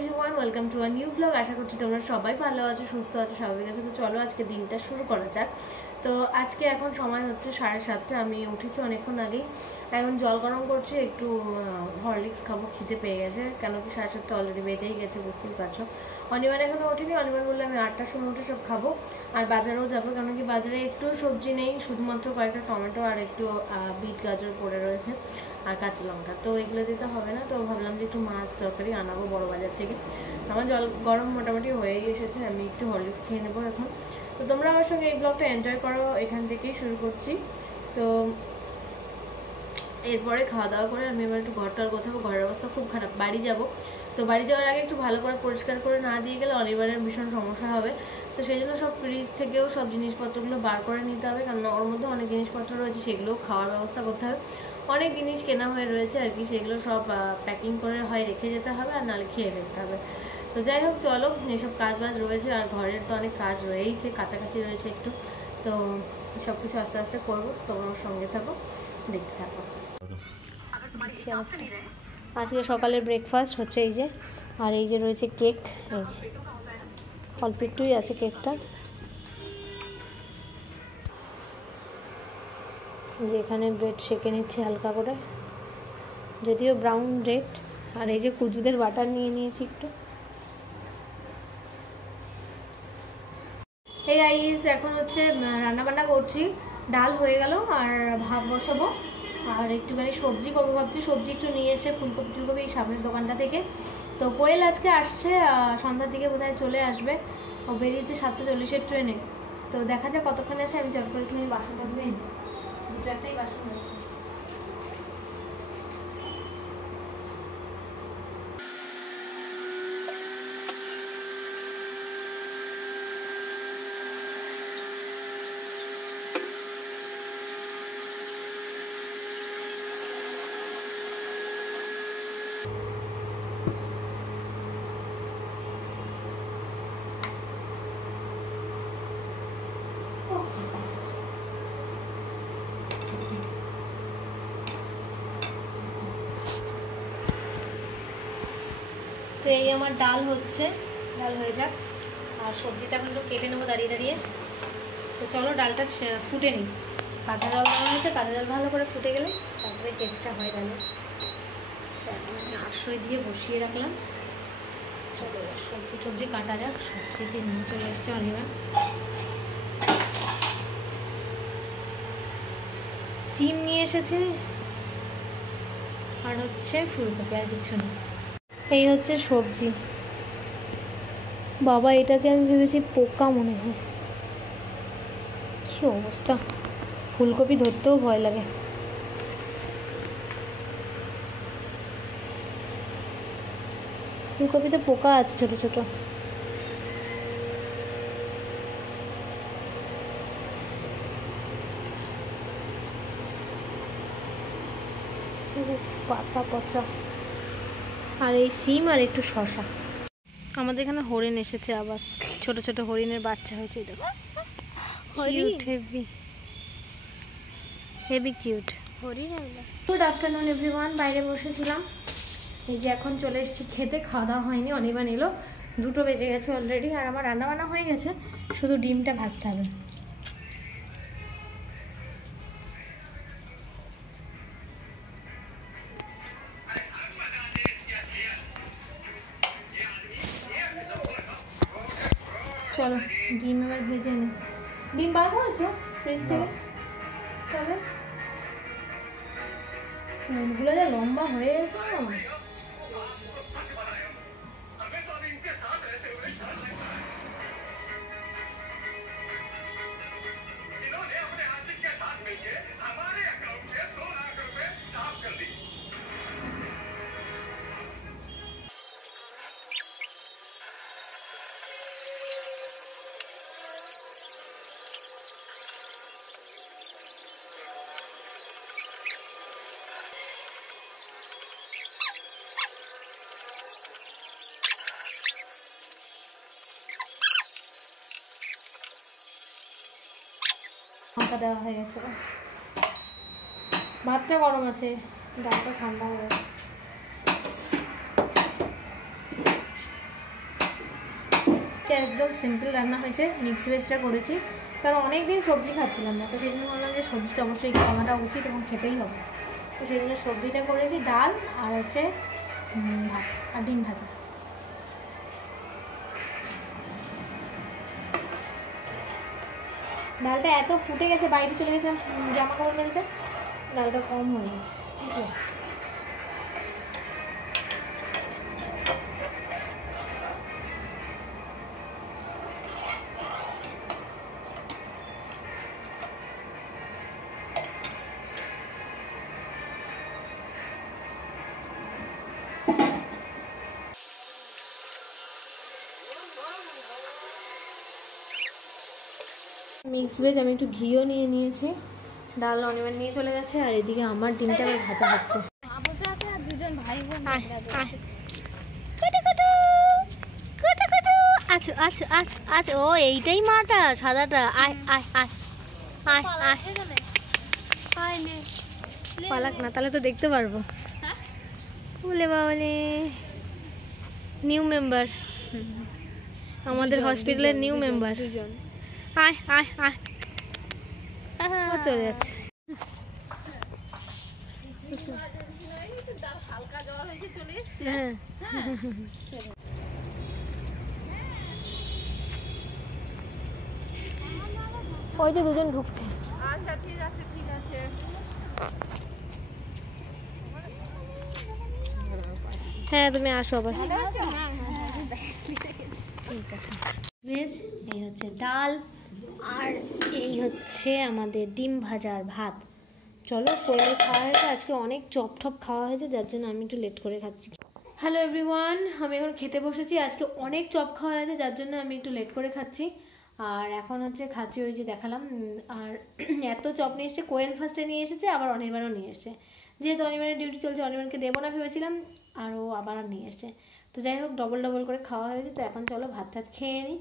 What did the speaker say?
Everyone, welcome to a new blog. আশা করছি তোমরা সবাই ভালো আছো, সুস্থ আছো, স্বাভাবিক আছো। তো চলো আজকে দিনটা শুরু করা যাক। তো আজকে এখন সময় হচ্ছে 7:30। আমি উঠেছি অনেকক্ষণ আগেই। এখন জল গরম করছি, একটু হরলিক্স খাবো, খিদে পেয়ে গেছে। কেন কি 7:30 অলরেডি বেজেই গেছে, বুঝতেই পারছো। অনিবার এখনো ওঠেনি। অনিবার বললে আমি 8টার সময় উঠে সব খাবো, আর বাজারেও যাবো। কেন কি বাজারে একটু সবজি নেই, শুধুমাত্র কয়েকটা টমেটো আর একটু বিট গাজর পড়ে রয়েছে আর কাঁচা লঙ্কা। তো এগুলো দিতে হবে না, তো ভাবলাম যে একটু মাছ তরকারি আনাবো বড় বাজার থেকে। আমার জল গরম মোটামুটি হয়েই এসেছে, আমি একটু হরলিক্স খেয়ে নেবো এখন। তো তোমরা আমার সঙ্গে এই ব্লগটা এনজয় করো, এখান থেকেই শুরু করছি। তো এরপরে খাওয়া দাওয়া করে আমি এবার একটু ঘরটার গোছাবো। ঘরের অবস্থা খুব খারাপ। বাড়ি যাব, তো বাড়ি যাওয়ার আগে একটু ভালো করে পরিষ্কার করে না দিয়ে গেলে অনিবারের ভীষণ সমস্যা হবে। তো সেই জন্য সব ফ্রিজ থেকেও সব জিনিসপত্রগুলো বার করে নিতে হবে, কারণ ওর মধ্যে অনেক জিনিসপত্র রয়েছে, সেগুলো খাওয়ার ব্যবস্থা করতে হবে। অনেক জিনিস কেনা হয়ে রয়েছে আর কি, সেগুলো সব প্যাকিং করে হয় রেখে যেতে হবে, আর নাহলে খেয়ে ফেলতে হবে। তো যাই হোক, চলো, এসব কাজ বাজ রয়েছে, আর ঘরের তো অনেক কাজ রয়েইছে, কাছাকাছি রয়েছে একটু। তো সব কিছু আস্তে আস্তে করবো, তোমরা সঙ্গে থাকো, দেখতে থাকো। আজকে সকালের ব্রেকফাস্ট হচ্ছে এই যে, আর এই যে রয়েছে কেক। এই যে অল্প একটুই আছে কেকটা, যে এখানে ব্রেড সেঁকে নিচ্ছি হালকা করে, যদিও ব্রাউন ব্রেড। আর এই যে কুজুদের বাটার নিয়ে নিয়েছি একটু। এই গাইস, এখন হচ্ছে রান্না বান্না করছি। ডাল হয়ে গেল, আর ভাত বসাবো, আর একটুখানি সবজি করবো ভাবছি। সবজি একটু নিয়ে এসে ফুলকপি টুলকপি এই সামনের দোকানটা থেকে। তো কোয়েল আজকে আসছে, সন্ধ্যার দিকে বোধহয় চলে আসবে। ও বেরিয়েছে 7:40-এর ট্রেনে। তো দেখা যাক কতক্ষণে আসে। আমি চট করে একটু বাসন করবে, দুটো একটাই বাসন হয়েছে। তো এই আমার ডাল হচ্ছে, ডাল হয়ে যাক, আর সবজিটা এখন একটু কেটে নেবো দাঁড়িয়ে দাঁড়িয়ে। তো চলো ডালটা ফুটে নিই। কাঁচা জল দেওয়া হয়েছে, কাঁচা জল ভালো করে ফুটে গেলে তারপরে টেস্টটা হয় ডালে। এখন আমি আটশোয় দিয়ে বসিয়ে রাখলাম। চলো সবজি কাটা যাক। সবজি নিয়ে চলে এসছে অনিবা। সিম নিয়ে এসেছে, আর হচ্ছে ফুলকপি, আর কিছু না। এই হচ্ছে সবজি। বাবা, এটাকে আমি ভেবেছি পোকা মনে হয়। কি অবস্থা, ফুলকপি ধরতেও ভয় লাগে। ফুলকপিতে পোকা আছে ছোট ছোট। পাতা পচা। আর এই সিম আর একটু শসা। আমাদের এখানে হরিণ এসেছে আবার, ছোট ছোট হরিণের বাচ্চা হয়েছে। দেখো, কিউট, হেভি হেভি কিউট হরিণ। Good afternoon everyone. বাইরে বসেছিলাম, এই যে এখন চলে এসেছি খেতে। খাওয়া দাওয়া হয়নি, অনিবা নিল। 2টো বেজে গেছে অলরেডি, আর আমার রান্না বান্না হয়ে গেছে, শুধু ডিমটা ভাজতে হবে। চলো ডিম এবার ভেজে নিই। ডিম বার করেছো ফ্রিজ থেকে? তবে চুলগুলো যা লম্বা হয়ে গেছে না আমার। লঙ্কা দেওয়া হয়ে গেছে, ভাতটা গরম আছে, ডালটা ঠান্ডা হয়ে গেছে। আজকে একদম সিম্পল রান্না হয়েছে, মিক্স ভেজটা করেছি, কারণ অনেক দিন সবজি খাচ্ছিলাম না, তো সেই জন্য বললাম যে সবজিটা অবশ্যই খাওয়াটা উচিত এবং খেতেই হবে। তো সেই জন্য সবজিটা করেছি, ডাল আর হচ্ছে ভাত আর ডিম ভাজা। ডালটা এত ফুটে গেছে, বাইরে চলে গেছিলাম জামা কাপড় মেলতে, ডালটা কম হয়ে গেছে, ঠিক আছে। মিক্স ভেজ আমি একটু ঘিও নিয়ে নিয়েছি, ডাল অনিবার নিয়ে চলে গেছে, আর এদিকে আমার ডিমটা আবার ভাজা হচ্ছে। আচ্ছা আচ্ছা আচ্ছা আচ্ছা, ও এইটাই মাটা সাদাটা, আয় আয় আয় আয় আয়, পালাক না তাহলে তো দেখতে পারবো। বলে বাবলে নিউ মেম্বার, আমাদের হসপিটালের নিউ মেম্বার। আয় আয় আয়, ও চলে যাচ্ছে। হ্যাঁ ওই যে দুজন ঢুকছে। আচ্ছা ঠিক আছে ঠিক আছে। হ্যাঁ তুমি আসো আবার। ভেজ এই হচ্ছে ডাল, আর এই হচ্ছে আমাদের ডিম ভাজা আর ভাত। চলো কোয়েলে খাওয়া হয়েছে, আজকে অনেক চপ টপ খাওয়া হয়েছে, যার জন্য আমি একটু লেট করে খাচ্ছি। হ্যালো এভরিওয়ান, আমি এখন খেতে বসেছি, আজকে অনেক চপ খাওয়া হয়েছে, যার জন্য আমি একটু লেট করে খাচ্ছি। আর এখন হচ্ছে খাচ্ছি ওই যে দেখালাম। আর এত চপ নিয়ে এসেছে, কোয়েল ফার্স্টে নিয়ে এসেছে, আবার অনির্বাণও নিয়ে এসেছে। যেহেতু অনির্বাণের ডিউটি চলছে, অনির্বাণকে দেবো না ভেবেছিলাম, আর ও আবার নিয়ে এসেছে। তো যাই হোক ডবল ডবল করে খাওয়া হয়েছে। তো এখন চলো ভাত টাত খেয়ে নিই,